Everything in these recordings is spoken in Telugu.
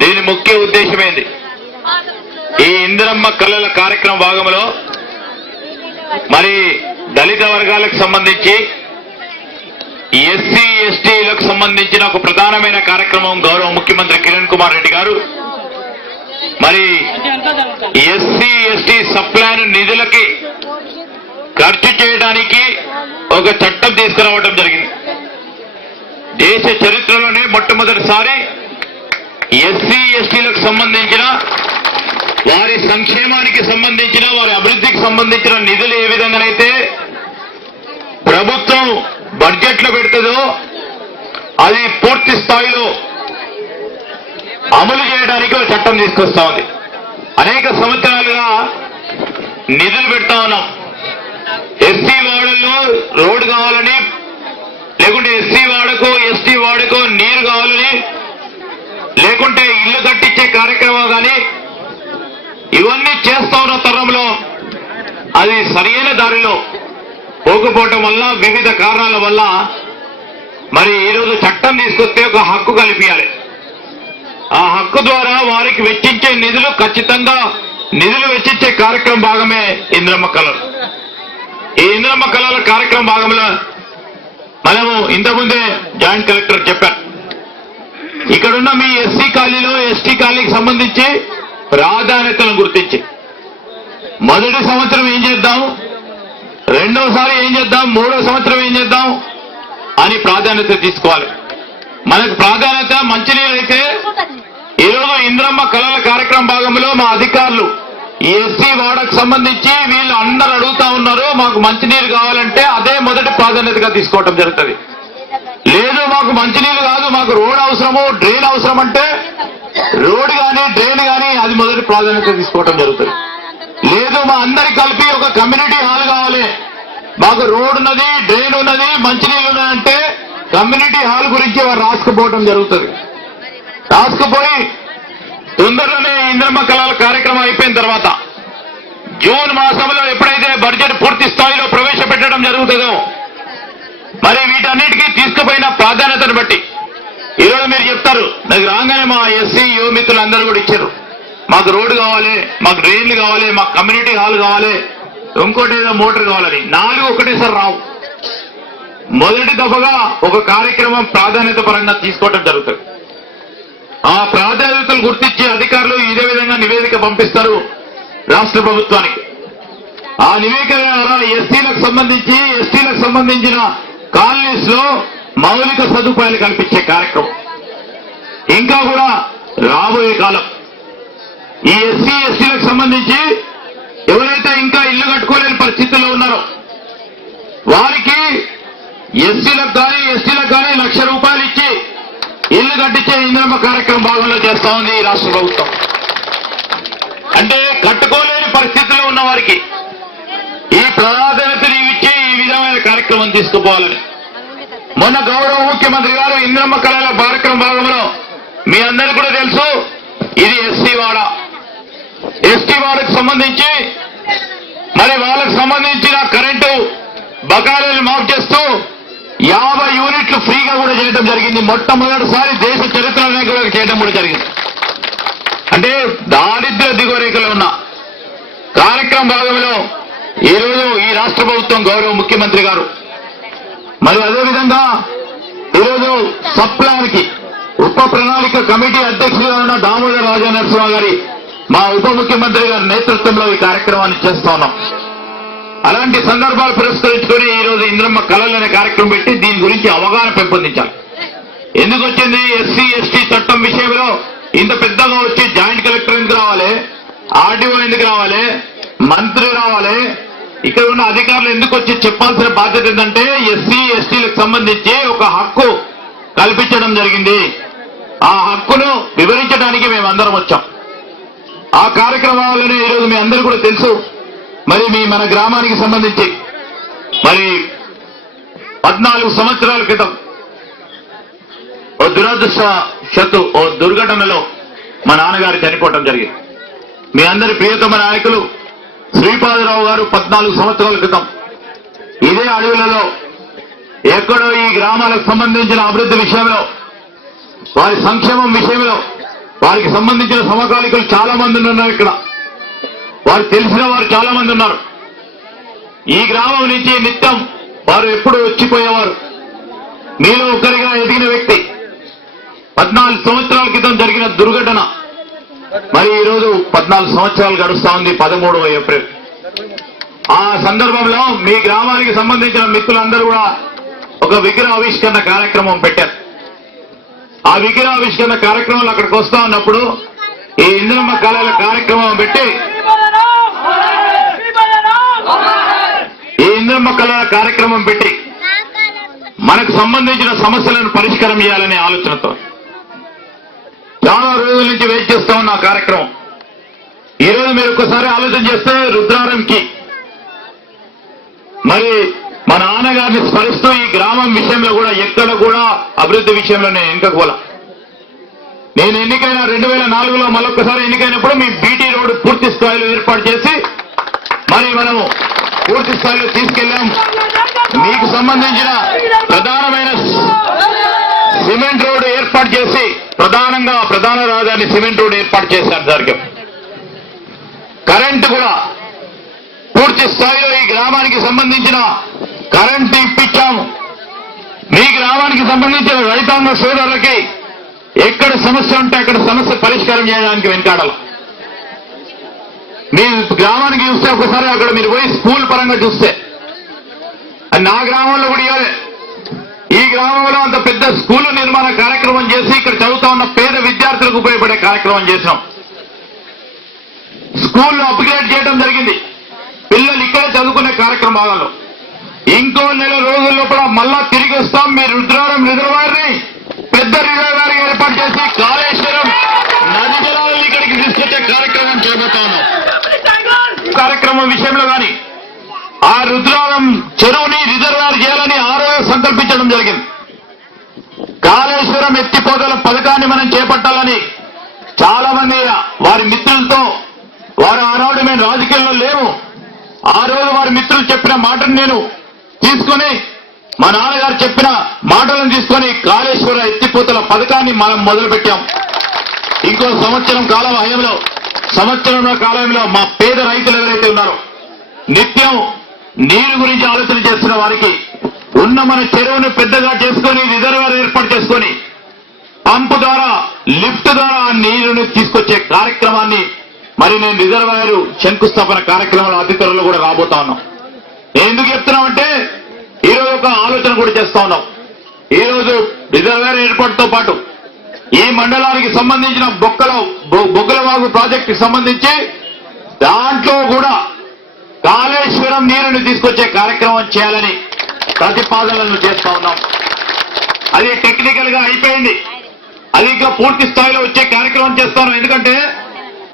దీని ముఖ్య ఉద్దేశమేంది? ఈ ఇందిరమ్మ కళల కార్యక్రమం భాగంలో మరి దళిత వర్గాలకు సంబంధించి ఎస్సీ ఎస్టీలకు సంబంధించిన ఒక ప్రధానమైన కార్యక్రమం గౌరవ ముఖ్యమంత్రి కిరణ్ కుమార్ రెడ్డి గారు మరి ఎస్సీ ఎస్టీ సప్లాన్ నిధులకి ఖర్చు చేయడానికి ఒక చట్టం తీసుకురావడం జరిగింది. దేశ చరిత్రలోనే మొట్టమొదటిసారి ఎస్సీ ఎస్టీలకు సంబంధించిన వారి సంక్షేమానికి సంబంధించిన వారి అభివృద్ధికి సంబంధించిన నిధులు ఏ విధంగానైతే ప్రభుత్వం బడ్జెట్లో పెడుతుందో అది పూర్తి స్థాయిలో అమలు చేయడానికి ఒక చట్టం తీసుకొస్తా ఉంది. అనేక సంవత్సరాలుగా నిధులు పెడతా ఉన్నాం. ఎస్సీ వార్డుల్లో రోడ్డు కావాలని, లేకుంటే ఎస్సీ వార్డుకు ఎస్టీ వార్డుకు నీరు కావాలని, లేకుంటే ఇల్లు కట్టించే కార్యక్రమం కానీ ఇవన్నీ చేస్తా ఉన్న తరంలో అది సరైన దారిలో పోకపోవటం వల్ల వివిధ కారణాల వల్ల మరి ఈరోజు చట్టం తీసుకొస్తే ఒక హక్కు కల్పించాలి. ఆ హక్కు ద్వారా వారికి వెచ్చించే నిధులు ఖచ్చితంగా నిధులు వెచ్చించే కార్యక్రమం భాగమే ఇందిరమ్మ కళలు. ఈ ఇందిరమ్మ కళల కార్యక్రమం భాగంలో మనము ఇంతకుముందే జాయింట్ కలెక్టర్ చెప్పారు, ఇక్కడున్న మీ ఎస్సీ కాలనీలో ఎస్టీ కాలనీకి సంబంధించి ప్రాధాన్యతలను గుర్తించి మొదటి సంవత్సరం ఏం చేద్దాం, రెండోసారి ఏం చేద్దాం, మూడో సంవత్సరం ఏం చేద్దాం అని ప్రాధాన్యత తీసుకోవాలి. మనకు ప్రాధాన్యత మంచినీరు అయితే ఈరోజు ఇందిరమ్మ కళల కార్యక్రమం భాగంలో మా అధికారులు ఎస్సీ వార్డుకు సంబంధించి వీళ్ళు అందరూ అడుగుతా ఉన్నారు, మాకు మంచినీరు కావాలంటే అదే మొదటి ప్రాధాన్యతగా తీసుకోవటం జరుగుతుంది. లేదు మాకు మంచినీళ్ళు కాదు, మాకు రోడ్ అవసరము, డ్రైన్ అవసరం అంటే రోడ్ కానీ డ్రైన్ కానీ అది మొదటి ప్రాధాన్యత తీసుకోవటం జరుగుతుంది. లేదు మా అందరికి కలిపి ఒక కమ్యూనిటీ హాల్ కావాలి, మాకు రోడ్ ఉన్నది, డ్రైన్ ఉన్నది, మంచినీళ్ళు ఉన్నదంటే కమ్యూనిటీ హాల్ గురించి వారు రాసుకుపోవటం జరుగుతుంది. రాసుకుపోయి తొందరలోనే ఇందిరమ్మ కళల కార్యక్రమం అయిపోయిన తర్వాత జూన్ మాసంలో ఎప్పుడైతే బడ్జెట్ పూర్తి స్థాయిలో ప్రవేశపెట్టడం జరుగుతుందో మరి వీటన్నిటికీ తీసుకుపోయిన ప్రాధాన్యతను బట్టి ఈరోజు మీరు చెప్తారు, నాకు రాగానే మా ఎస్సీ యువ మిత్రులు అందరూ కూడా ఇచ్చారు, మాకు రోడ్డు కావాలి, మాకు డ్రైన్లు కావాలి, మాకు కమ్యూనిటీ హాల్ కావాలి, ఇంకోటి ఏదో మోటార్ కావాలని. 4 ఒకటేసారి రావు. మొదటి దఫగా ఒక కార్యక్రమం ప్రాధాన్యత పరంగా తీసుకోవడం జరుగుతుంది. ఆ ప్రాధాన్యతలు గుర్తించి అధికారులు ఇదే విధంగా నివేదిక పంపిస్తారు రాష్ట్ర ప్రభుత్వానికి. ఆ నివేదిక ద్వారా ఎస్సీలకు సంబంధించి ఎస్టీలకు సంబంధించిన కాలనీస్ లో మౌలిక సదుపాయాలు కల్పించే కార్యక్రమం ఇంకా కూడా రాబోయే కాలం ఈ ఎస్సీ ఎస్టీలకు సంబంధించి ఎవరైతే ఇంకా ఇల్లు కట్టుకోలేని పరిస్థితుల్లో ఉన్నారో వారికి ఎస్సీలకు కానీ ఎస్టీలకు కానీ ₹1,00,000 ఇచ్చి ఇల్లు కట్టించే ఇందిరమ్మ కార్యక్రమం భాగంలో చేస్తా ఉంది ఈ రాష్ట్ర ప్రభుత్వం. అంటే కట్టుకోలేని పరిస్థితుల్లో ఉన్న వారికి ఈ ప్రాధాన్యతను ఇచ్చి ఈ విధమైన కార్యక్రమం తీసుకుపోవాలని మొన్న గౌరవ ముఖ్యమంత్రి గారు ఇందిరమ్మ కళల కార్యక్రమం భాగంలో మీ అందరికీ కూడా తెలుసు, ఇది ఎస్సీ వాడ. ఎస్టీ వాడకు సంబంధించి మరి వాళ్ళకు సంబంధించిన కరెంటు బకాయిలు మాఫ్ చేస్తూ 50 యూనిట్లు ఫ్రీగా కూడా చేయడం జరిగింది. మొట్టమొదటిసారి దేశ చరిత్రలో కూడా చేయడం కూడా జరిగింది. అంటే దారిద్ర్య దిగువ రేఖలో ఉన్న కార్యక్రమం భాగంలో ఈరోజు ఈ రాష్ట్ర ప్రభుత్వం గౌరవ ముఖ్యమంత్రి గారు మరి అదేవిధంగా ఈరోజు సప్లాన్కి ఉప ప్రణాళిక కమిటీ అధ్యక్షులుగా ఉన్న దామోదర రాజనరసింహ గారి మా ఉప ముఖ్యమంత్రి గారి నేతృత్వంలో ఈ కార్యక్రమాన్ని చేస్తా ఉన్నాం. అలాంటి సందర్భాలు పురస్కరించుకొని ఈరోజు ఇందిరమ్మ కళలు అనే కార్యక్రమం పెట్టి దీని గురించి అవగాహన పెంపొందించాలి. ఎందుకు వచ్చింది ఎస్సీ ఎస్టీ చట్టం విషయంలో ఇంత పెద్దగా వచ్చి జాయింట్ కలెక్టర్ ఎందుకు రావాలి, ఆర్డీఓ ఎందుకు రావాలి, మంత్రి రావాలి, ఇక్కడ ఉన్న అధికారులు ఎందుకు వచ్చి చెప్పాల్సిన బాధ్యత ఏంటంటే ఎస్సీ ఎస్టీలకు సంబంధించి ఒక హక్కు కల్పించడం జరిగింది. ఆ హక్కును వివరించడానికి మేమందరం వచ్చాం. ఆ కార్యక్రమాలని ఈరోజు మీ అందరూ కూడా తెలుసు. మరి మన గ్రామానికి సంబంధించి మరి 14 సంవత్సరాల క్రితం ఓ దురదృష్టవశాత్తు ఓ దుర్ఘటనలో మా నాన్నగారు చనిపోవటం జరిగింది. మీ అందరి ప్రియతమ నాయకులు శ్రీపాదరావు గారు 14 సంవత్సరాల క్రితం ఇదే అడవులలో ఎక్కడో ఈ గ్రామాలకు సంబంధించిన అభివృద్ధి విషయంలో వారి సంక్షేమం విషయంలో వారికి సంబంధించిన సమకాలికులు చాలా మంది ఉన్నారు ఇక్కడ. వారు తెలిసిన వారు చాలా మంది ఉన్నారు. ఈ గ్రామం నుంచి నిత్యం వారు ఎప్పుడు వచ్చిపోయేవారు. మీలో ఒక్కరిగా ఎదిగిన వ్యక్తి 14 సంవత్సరాల క్రితం జరిగిన దుర్ఘటన మరి ఈరోజు 14 సంవత్సరాలు గడుస్తా ఉంది. 13వ ఏప్రిల్. ఆ సందర్భంలో మీ గ్రామానికి సంబంధించిన మిత్రులందరూ కూడా ఒక విగ్రహ ఆవిష్కరణ కార్యక్రమం పెట్టారు. ఆ విగ్రహ ఆవిష్కరణ కార్యక్రమాలు అక్కడికి వస్తా ఉన్నప్పుడు ఈ ఇంద్రమ్మ కళల కార్యక్రమం పెట్టి మనకు సంబంధించిన సమస్యలను పరిష్కారం చేయాలనే ఆలోచనతో చాలా రోజుల నుంచి వెయిట్ చేస్తా ఉన్న ఆ కార్యక్రమం. ఈరోజు మీరు ఒక్కసారి ఆలోచన చేస్తే రుద్రారంకి మరి మా నాన్నగారిని స్మరిస్తూ ఈ గ్రామం విషయంలో కూడా ఎక్కడ కూడా అభివృద్ధి విషయంలో నేను వెనుకపోలా. నేను ఎన్నికైన 2004లో మరొకసారి ఎన్నికైనప్పుడు మీ బీటీ రోడ్డు పూర్తి స్థాయిలో ఏర్పాటు చేసి మరి మనము పూర్తి స్థాయిలో తీసుకెళ్లాం. మీకు సంబంధించిన ప్రధానమైన సిమెంట్ రోడ్డు ఏర్పాటు చేసి ప్రధాన రహదారిని సిమెంట్ రోడ్డు ఏర్పాటు చేశారు. జరిగాం. కరెంటు కూడా పూర్తి స్థాయిలో ఈ గ్రామానికి సంబంధించిన కరెంటు ఇప్పించాము. మీ గ్రామానికి సంబంధించిన రైతాంగ సోదరులకి ఎక్కడ సమస్య ఉంటే అక్కడ సమస్య పరిష్కారం చేయడానికి వెనకాడాల. మీ గ్రామానికి చూస్తే ఒకసారి అక్కడ మీరు పోయి స్కూల్ పరంగా చూస్తే నా గ్రామంలో కూడా ఇవ్వాలి. ఈ గ్రామంలో అంత పెద్ద స్కూల్ నిర్మాణ కార్యక్రమం చేసి ఇక్కడ చదువుతా ఉన్న పేద విద్యార్థులకు ఉపయోగపడే కార్యక్రమం చేసినాం. స్కూల్లో అప్గ్రేడ్ చేయడం జరిగింది. పిల్లలు ఇక్కడే చదువుకునే కార్యక్రమాలలో ఇంకో నెల రోజుల లోపల మళ్ళా తిరిగి వస్తాం. మీ రుద్రారం రిజర్వాయర్ని పెద్ద రిజర్వాయర్ ఏర్పాటు చేసి కాళేశ్వరం నది జలాలను ఇక్కడికి తీసుకొచ్చే కార్యక్రమం చేయబోతా ఉన్నాం. కార్యక్రమం విషయంలో కానీ ఆ రుద్రారం చెరువుని రిజర్వాయర్ చేయాలని ఆ రోజు సంకల్పించడం జరిగింది. కాళేశ్వరం ఎత్తిపోతల పథకాన్ని మనం చేపట్టాలని చాలా మంది వారి మిత్రులతో వారు ఆనాడు మేము రాజకీయాల్లో లేవు. ఆ రోజు వారి మిత్రులు చెప్పిన మాటను నేను తీసుకుని మా నాన్నగారు చెప్పిన మాటలను తీసుకొని కాళేశ్వర ఎత్తిపోతల పథకాన్ని మనం మొదలుపెట్టాం. ఇంకో సంవత్సరం కాలంలో మా పేద రైతులు ఎవరైతే ఉన్నారో నిత్యం నీరు గురించి ఆలోచన చేస్తున్న వారికి ఉన్న మన చెరువును పెద్దగా చేసుకొని రిజర్వాయర్ ఏర్పాటు చేసుకొని పంపు ద్వారా లిఫ్ట్ ద్వారా ఆ నీరును తీసుకొచ్చే కార్యక్రమాన్ని మరి నేను రిజర్వాయర్ శంకుస్థాపన కార్యక్రమంలో అతి త్వరలో కూడా రాబోతా ఉన్నాం. ఎందుకు చెప్తున్నామంటే ఈరోజు ఒక ఆలోచన కూడా చేస్తా ఉన్నాం. ఈరోజు రిజర్వాయర్ ఏర్పాటుతో పాటు ఈ మండలానికి సంబంధించిన బొగ్గలవాగు ప్రాజెక్టుకి సంబంధించి దాంట్లో కూడా కాళేశ్వరం నీరుని తీసుకొచ్చే కార్యక్రమం చేయాలని ప్రతిపాదనలను చేస్తా ఉన్నాం. అది టెక్నికల్ గా అయిపోయింది. అది ఇంకా పూర్తి స్థాయిలో వచ్చే కార్యక్రమం చేస్తాను. ఎందుకంటే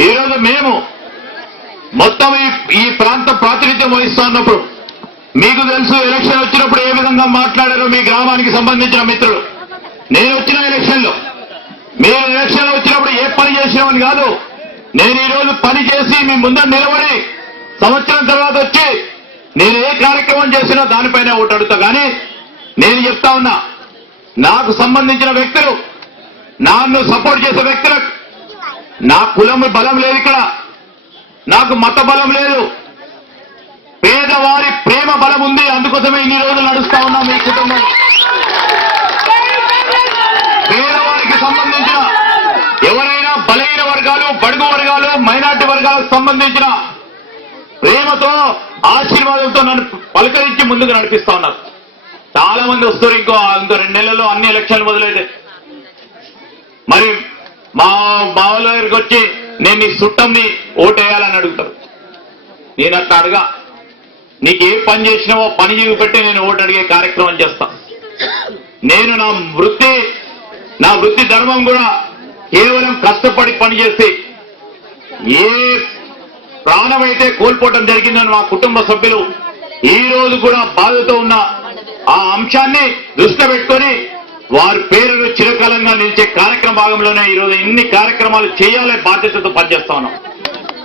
ఈరోజు మేము మొత్తం ఈ ప్రాంత ప్రాతినిధ్యం వహిస్తా ఉన్నప్పుడు మీకు తెలుసు ఎలక్షన్ వచ్చినప్పుడు ఏ విధంగా మాట్లాడారో మీ గ్రామానికి సంబంధించిన మిత్రులు. నేను వచ్చిన ఎలక్షన్లో మీరు ఎలక్షన్లో వచ్చినప్పుడు ఏ పని చేసినామని కాదు, నేను ఈరోజు పని చేసి మీ ముందర నిలబడి సంవత్సరం తర్వాత వచ్చి నేను ఏ కార్యక్రమం చేసినా దానిపైన ఒకటి అడుగుతా. కానీ నేను చెప్తా ఉన్నా, నాకు సంబంధించిన వ్యక్తులు, నన్ను సపోర్ట్ చేసే వ్యక్తులకు నా కులం బలం లేదు, ఇక్కడ నాకు మత బలం లేదు, పేదవారి ప్రేమ బలం ఉంది. అందుకోసమే ఇన్ని రోజులు నడుస్తా ఉన్నాం. మీ కుటుంబం పేదవారికి సంబంధించిన ఎవరైనా బలహీన వర్గాలు, బడుగు వర్గాలు, మైనార్టీ వర్గాలకు సంబంధించిన ప్రేమతో ఆశీర్వాదంతో నన్ను పలకరించి ముందుకు నడిపిస్తా ఉన్నారు. చాలా మంది వస్తారు. ఇంకో 2 నెలల్లో అన్ని ఎలక్షన్లు మొదలైతే మరి మా వాళ్ళ దగ్గరికి వచ్చి నేను నీ చుట్టంని ఓటేయాలని అడుగుతారు. నేను అట్లా అడగా. నీకు ఏ పని చేసినావో పని చూపెట్టి నేను ఓటు అడిగే కార్యక్రమం చేస్తా. నేను నా వృత్తి ధర్మం కూడా కేవలం కష్టపడి పనిచేసి ఏ ప్రాణమైతే కోల్పోవటం జరిగిందని మా కుటుంబ సభ్యులు ఈ రోజు కూడా బాధతో ఉన్న ఆ అంశాన్ని దృష్టిలో పెట్టుకొని వారి పేరును చిరకాలంగా నిలిచే కార్యక్రమ భాగంలోనే ఈరోజు ఇన్ని కార్యక్రమాలు చేయాలనే బాధ్యతతో పనిచేస్తా ఉన్నాం.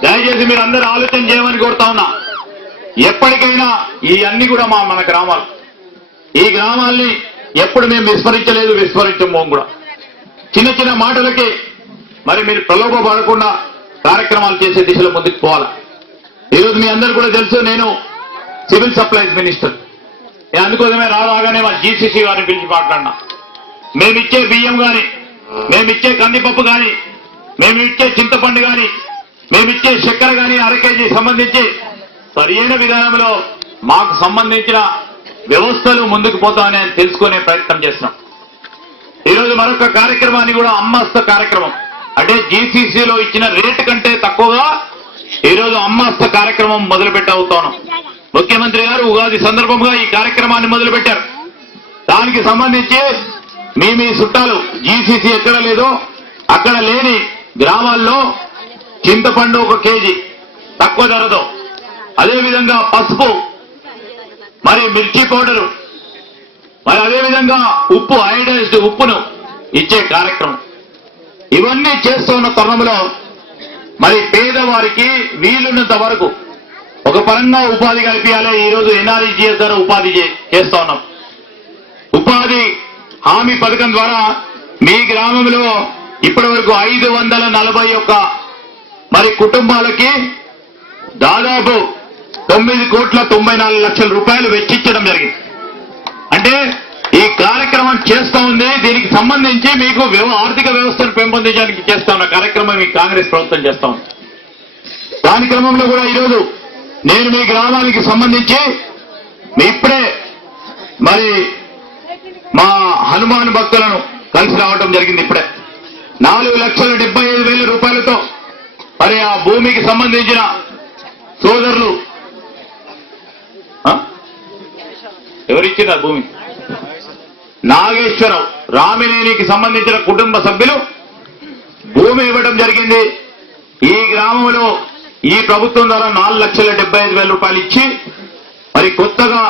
దయచేసి మీరు అందరూ ఆలోచన చేయమని కోరుతా ఉన్నా. ఎప్పటికైనా ఈ అన్ని కూడా మన గ్రామాలు, ఈ గ్రామాల్ని ఎప్పుడు మేము విస్మరించలేదు, విస్మరించము కూడా. చిన్న చిన్న మాటలకి మరి మీరు ప్రలోభపడకుండా కార్యక్రమాలు చేసే దిశలో ముందుకు పోవాలి. ఈరోజు మీ అందరూ కూడా తెలుసు, నేను సివిల్ సప్లైస్ మినిస్టర్. అందుకోసమే రాగానే మా జీసీసీ వారిని పిలిచి మాట్లాడినా. మేమిచ్చే బియ్యం కానీ, మేమిచ్చే కందిపప్పు కానీ, మేమిచ్చే చింతపండు కానీ, మేమిచ్చే చక్కెర కానీ అర కేజీ సంబంధించి సరైన విధానంలో మాకు సంబంధించిన వ్యవస్థలు ముందుకు పోతామని తెలుసుకునే ప్రయత్నం చేస్తున్నాం. ఈరోజు మరొక కార్యక్రమాన్ని కూడా అమ్మహస్త కార్యక్రమం, అంటే జీసీసీలో ఇచ్చిన రేటు కంటే తక్కువగా ఈరోజు అమ్మహస్త కార్యక్రమం మొదలుపెట్టవుతాను. ముఖ్యమంత్రి గారు ఉగాది సందర్భంగా ఈ కార్యక్రమాన్ని మొదలుపెట్టారు. దానికి సంబంధించి మీ చుట్టాలు జీసీసీ ఎక్కడ లేదో అక్కడ లేని గ్రామాల్లో చింతపండు 1 కేజీ తక్కువ ధరతో, అదేవిధంగా పసుపు, మరి మిర్చి పౌడరు, మరి అదేవిధంగా ఉప్పు, అయోడైజ్డ్ ఉప్పును ఇచ్చే కార్యక్రమం ఇవన్నీ చేస్తున్న తరుణంలో మరి పేదవారికి వీలున్నంత వరకు ఒక పరంగా ఉపాధి కల్పించాలి. ఈరోజు ఎన్ఆర్ఈజీఎస్ ద్వారా ఉపాధి చేస్తా ఉన్నాం. ఉపాధి హామీ పథకం ద్వారా మీ గ్రామంలో ఇప్పటి వరకు 541 మరి కుటుంబాలకి దాదాపు 9,94,00,000 రూపాయలు వెచ్చించడం జరిగింది. అంటే ఈ కార్యక్రమం చేస్తూ ఉంది. దీనికి సంబంధించి మీకు ఆర్థిక వ్యవస్థను పెంపొందించడానికి చేస్తా ఉన్న కార్యక్రమం ఈ కాంగ్రెస్ ప్రభుత్వం చేస్తా ఉంది. దాని క్రమంలో కూడా ఈరోజు నేను మీ గ్రామానికి సంబంధించి ఇప్పుడే మరి మా హనుమాన్ భక్తులను కలిసి రావడం జరిగింది. ఇప్పుడే 4,75,000 రూపాయలతో మరి ఆ భూమికి సంబంధించిన సోదరులు ఎవరిచ్చిన భూమి నాగేశ్వరం రామినేనికి సంబంధించిన కుటుంబ సభ్యులు భూమి ఇవ్వడం జరిగింది. ఈ గ్రామంలో ఈ ప్రభుత్వం ద్వారా 4,75,000 రూపాయలు ఇచ్చి మరి కొత్తగా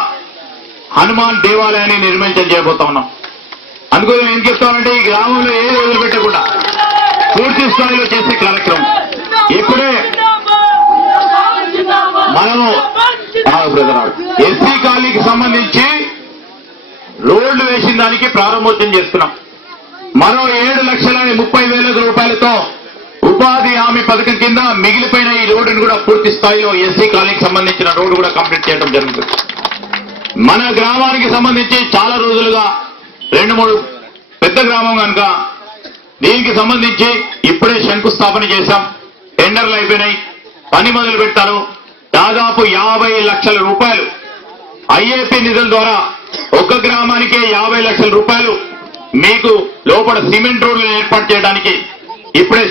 హనుమాన్ దేవాలయాన్ని నిర్మించడం చేయబోతా ఉన్నాం. అందుకోసం ఏం చెప్తామంటే ఈ గ్రామంలో ఏది వదిలిపెట్టకుండా పూర్తి స్థాయిలో చేసే కార్యక్రమం ఇప్పుడే మనము ఎస్సీ కాలనీకి సంబంధించి రోడ్లు వేసిన దానికి ప్రారంభోత్సవం చేస్తున్నాం. మరో 7,30,000 రూపాయలతో ఉపాధి హామీ పథకం కింద మిగిలిపోయిన ఈ రోడ్డును కూడా పూర్తి స్థాయిలో ఎస్సీ కాలనీకి సంబంధించిన రోడ్డు కూడా కంప్లీట్ చేయడం జరుగుతుంది. మన గ్రామానికి సంబంధించి చాలా రోజులుగా 2-3 పెద్ద గ్రామం కనుక దీనికి సంబంధించి ఇప్పుడే శంకుస్థాపన చేశాం. టెండర్లు అయిపోయినాయి, పని మొదలు పెట్టారు. దాదాపు 50 లక్షల రూపాయలు ఐఏపీ నిధుల ద్వారా ఒక గ్రామానికే 50 లక్షల రూపాయలు మీకు లోపల సిమెంట్ రోడ్లు ఏర్పాటు చేయడానికి ఇప్పుడే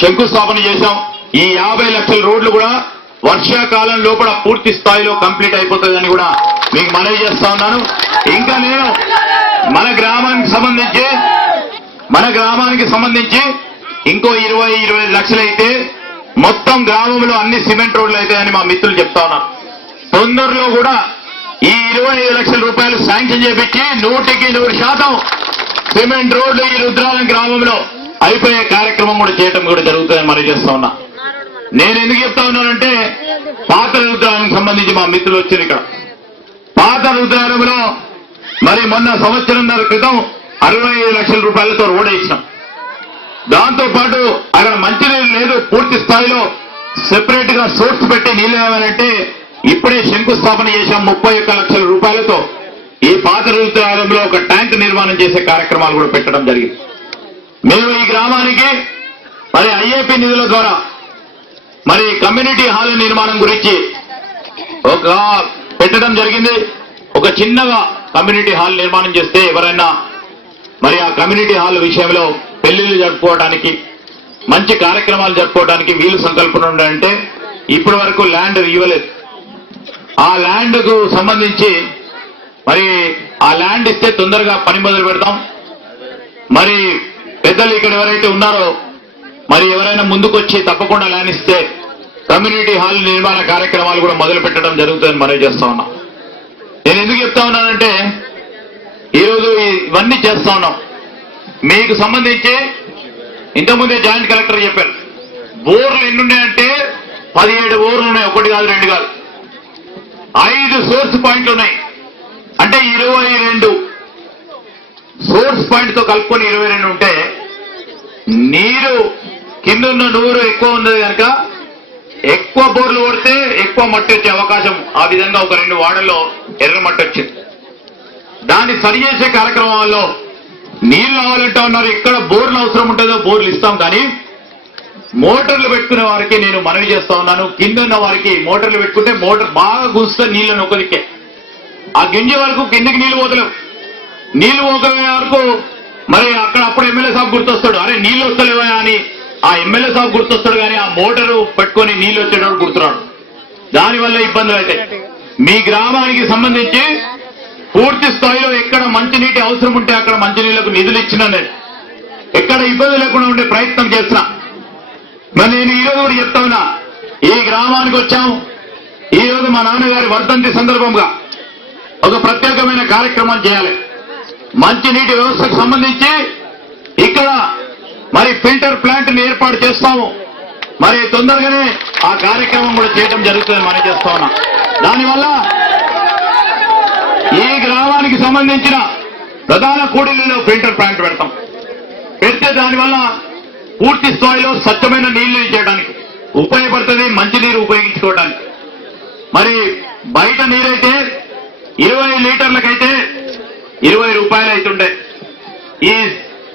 శంకుస్థాపన చేశాం. ఈ 50 లక్షల రోడ్లు కూడా వర్షాకాలం లోపల పూర్తి స్థాయిలో కంప్లీట్ అయిపోతుందని కూడా మీకు మనవి చేస్తా ఉన్నాను. ఇంకా నేను మన గ్రామానికి సంబంధించి ఇంకో 20-25 లక్షలు అయితే మొత్తం గ్రామంలో అన్ని సిమెంట్ రోడ్లు అవుతాయని మా మిత్రులు చెప్తా ఉన్నారు. తొందరలో కూడా ఈ 25 లక్షల రూపాయలు శాంక్షన్ చేపించి 100% సిమెంట్ రోడ్లు ఈ రుద్రాలం గ్రామంలో అయిపోయే కార్యక్రమం కూడా చేయడం కూడా జరుగుతుందని మనవి చేస్తా ఉన్నా. నేను ఎందుకు చెప్తా ఉన్నానంటే పాత రుద్రాలకు సంబంధించి మా మిత్రులు వచ్చారు. ఇక్కడ పాత రుద్రాలంలో మరి మొన్న 1.5 సంవత్సరం క్రితం 65 లక్షల రూపాయలతో రోడ్ వేసినాం. దాంతో పాటు అక్కడ మంచినీళ్ళు లేదు, పూర్తి స్థాయిలో సెపరేట్ గా సోర్స్ పెట్టి నీళ్లు ఇవ్వాలంటే ఇప్పుడే శంకుస్థాపన చేశాం. 31 లక్షల రూపాయలతో ఈ పాత రుద్రాలంలో ఒక ట్యాంక్ నిర్మాణం చేసే కార్యక్రమాలు కూడా పెట్టడం జరిగింది. మేము ఈ గ్రామానికి మరి ఐఏపీ నిధుల ద్వారా మరి కమ్యూనిటీ హాల్ నిర్మాణం గురించి ఒక పెట్టడం జరిగింది. ఒక చిన్నగా కమ్యూనిటీ హాల్ నిర్మాణం చేస్తే ఎవరైనా మరి ఆ కమ్యూనిటీ హాల్ విషయంలో పెళ్లిళ్లు జరుపుకోవడానికి, మంచి కార్యక్రమాలు జరుపుకోవడానికి వీలు సంకల్పన ఉండాలంటే ఇప్పటి వరకు ల్యాండ్ ఇవ్వలేదు. ఆ ల్యాండ్ కు సంబంధించి మరి ఆ ల్యాండ్ ఇస్తే తొందరగా పని మొదలు పెడతాం. మరి పెద్దలు ఇక్కడ ఎవరైతే ఉన్నారో మరి ఎవరైనా ముందుకొచ్చి తప్పకుండా ల్యాండ్ ఇస్తే కమ్యూనిటీ హాల్ నిర్మాణ కార్యక్రమాలు కూడా మొదలు పెట్టడం జరుగుతుందని మనవి చేస్తా ఉన్నా. నేను ఎందుకు చెప్తా ఉన్నానంటే ఈరోజు ఇవన్నీ చేస్తా ఉన్నాం. మీకు సంబంధించి ఇంతకుముందే జాయింట్ కలెక్టర్ చెప్పారు, బోర్లు ఎన్నున్నాయంటే 17 బోర్లు ఉన్నాయి. 1 కాదు 2 కాదు, 5 సోర్స్ పాయింట్లు ఉన్నాయి. అంటే 22 సోర్స్ పాయింట్ తో కలుపుకొని 22 ఉంటే నీరు కింద ఉన్న నూరు ఎక్కువ ఉన్నది కనుక ఎక్కువ బోర్లు కొడితే ఎక్కువ మట్టి వచ్చే అవకాశం, ఆ విధంగా ఒక 2 వార్డుల్లో ఎర్ర మట్టి వచ్చింది. దాన్ని సరిచేసే కార్యక్రమాల్లో నీళ్లు కావాలంటా ఉన్నారు. ఎక్కడ బోర్లు అవసరం ఉంటుందో బోర్లు ఇస్తాం, కానీ మోటార్లు పెట్టుకునే వారికి నేను మనవి చేస్తా ఉన్నాను. కింద ఉన్న వారికి మోటార్లు పెట్టుకుంటే మోటార్ బాగా గుంచుతా నీళ్లను ఒక దిక్కే, ఆ గింజ వరకు కిందకి నీళ్లు పోతలేవు. నీళ్లు పోగలే వరకు మరి అక్కడ అప్పుడు ఎమ్మెల్యే సాబ్ గుర్తొస్తాడు, అరే నీళ్లు వస్తలేవా అని ఆ ఎమ్మెల్యే సాబ్ గుర్తొస్తాడు, కానీ ఆ మోటారు పెట్టుకొని నీళ్లు వచ్చేటప్పుడు గుర్తురాడు. దానివల్ల ఇబ్బందులు అయితే మీ గ్రామానికి సంబంధించి పూర్తి స్థాయిలో ఎక్కడ మంచినీటి అవసరం ఉంటే అక్కడ మంచినీళ్లకు నిధులు ఇచ్చినా నేను ఎక్కడ ఇబ్బంది లేకుండా ఉండే ప్రయత్నం చేస్తున్నా. మరి నేను ఈరోజు కూడా చెప్తా ఉన్నా, ఈ గ్రామానికి వచ్చాం. ఈరోజు మా నాన్నగారి వర్ధంతి సందర్భంగా ఒక ప్రత్యేకమైన కార్యక్రమం చేయాలి. మంచినీటి వ్యవస్థకు సంబంధించి ఇక్కడ మరి ఫిల్టర్ ప్లాంట్ ని ఏర్పాటు చేస్తాము. మరి తొందరగానే ఆ కార్యక్రమం కూడా చేయడం జరుగుతుందని మనం చేస్తా ఉన్నాం. దానివల్ల ఈ గ్రామానికి సంబంధించిన ప్రధాన కూడలిలో ఫిల్టర్ ప్లాంట్ పెడితే దానివల్ల పూర్తి స్థాయిలో స్వచ్ఛమైన నీళ్లు ఇచ్చేయడానికి ఉపయోగపడుతుంది, మంచినీరు ఉపయోగించుకోవడానికి. మరి బయట నీరైతే 20 లీటర్లకైతే 20 రూపాయలు అవుతుండే.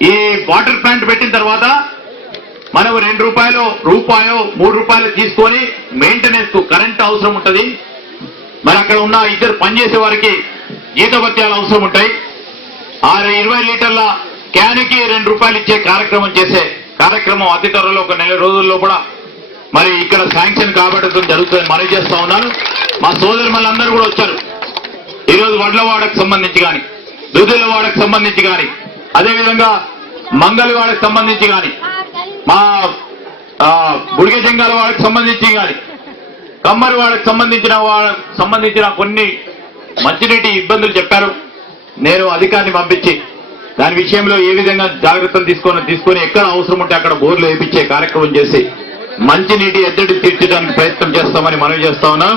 ఈ వాటర్ ప్లాంట్ పెట్టిన తర్వాత మనకు 2 రూపాయలు, రూపాయో 3 రూపాయలు తీసుకొని మెయింటెనెన్స్ కు కరెంట్ అవసరం ఉంటుంది. మరి అక్కడ ఉన్న ఇద్దరు పనిచేసే వారికి జీతభత్యాలు అవసరం ఉంటాయి. ఆ 20 లీటర్ల క్యాన్కి 2 రూపాయలు ఇచ్చే కార్యక్రమం అతి త్వరలో ఒక 4 రోజుల్లో కూడా మరి ఇక్కడ శాంక్షన్ కాబట్టడం జరుగుతుందని మనవి చేస్తా ఉన్నాను. మా సోదరు మళ్ళందరూ కూడా వచ్చారు. ఈరోజు వడ్లవాడకు సంబంధించి కానీ, దుద్దులవాడకు సంబంధించి కానీ, అదేవిధంగా మంగళవాడకు సంబంధించి కానీ, మా బుడిగ జంగాల వాడకు సంబంధించి కానీ, కమ్మరి వాడకు సంబంధించిన కొన్ని మంచినీటి ఇబ్బందులు చెప్పారు. నేను అధికారిని పంపించి దాని విషయంలో ఏ విధంగా జాగ్రత్తలు తీసుకొని ఎక్కడ అవసరం ఉంటే అక్కడ బోర్లు వేయించే కార్యక్రమం చేసి మంచినీటి ఎద్దడి తీర్చడానికి ప్రయత్నం చేస్తామని మనవి చేస్తా ఉన్నాం.